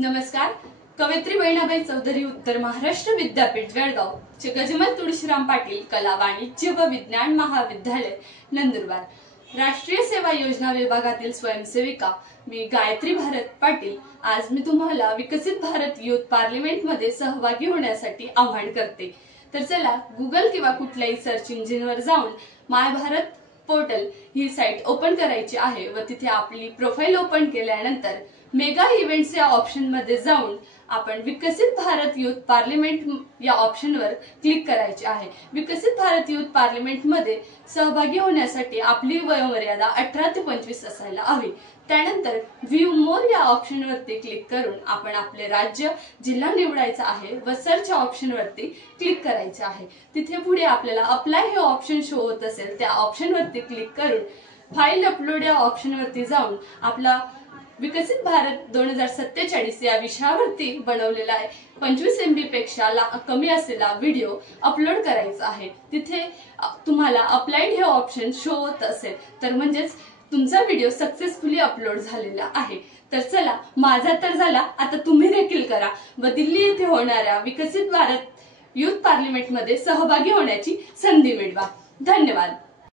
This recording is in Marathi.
नमस्कार। कवयित्री बहिणाबाई चौधरी उत्तर महाराष्ट्र विद्यापीठ जळगाव चे गजमल तुळशीराम पाटील कला वाणिज्य व विज्ञान महाविद्यालय नंदुरबार राष्ट्रीय सेवा योजना विभागातील स्वयंसेविका मी गायत्री भारत पाटील आज मी तुम्हाला विकसित भारत युथ पार्लिमेंट मध्ये सहभागी होण्यासाठी आवाहन करते। तर चला गूगल किंवा कुठल्याही सर्च इंजिनवर जाऊन माय भारत पोर्टल ही साइट ओपन करायची आहे व तिथे आपली प्रोफाइल ओपन केल्यानंतर मेगा इव्हेंट्स या ऑप्शन मध्ये जाऊन आपण विकसित भारत युथ पार्लिमेंट या ऑप्शनवर क्लिक करायचे आहे। विकसित भारत युथ पार्लिमेंट मध्ये सहभागी होण्यासाठी आपली वयोमर्यादा 18 ते 25 असायला हवी। त्यानंतर व्ह्यू मोर या ऑप्शनवरती क्लिक करून आपण आपले राज्य जिल्हा निवडायचा आहे व सर्च ऑप्शनवरती क्लिक करायचे आहे। तिथे पुढे आपल्याला अप्लाय हे ऑप्शन शो होत असेल त्या ऑप्शनवरती क्लिक करून फाईल अपलोड या ऑप्शनवरती जाऊन आपला विकसित भारत 2047 या विषयावरती बनवलेला आहे 25 MB पेक्षा कमी असलेला व्हिडिओ अपलोड करायचा आहे। तिथे तुम्हाला अप्लाइड हे ऑप्शन शो होत असेल तर म्हणजेच तुमचा व्हिडिओ सक्सेसफुली अपलोड झालेला आहे। तर चला माझा तर झाला, आता तुम्ही देखील करा व दिल्ली येथे होणाऱ्या विकसित भारत युथ पार्लिमेंट मध्ये सहभागी होण्याची संधी मिळवा। धन्यवाद।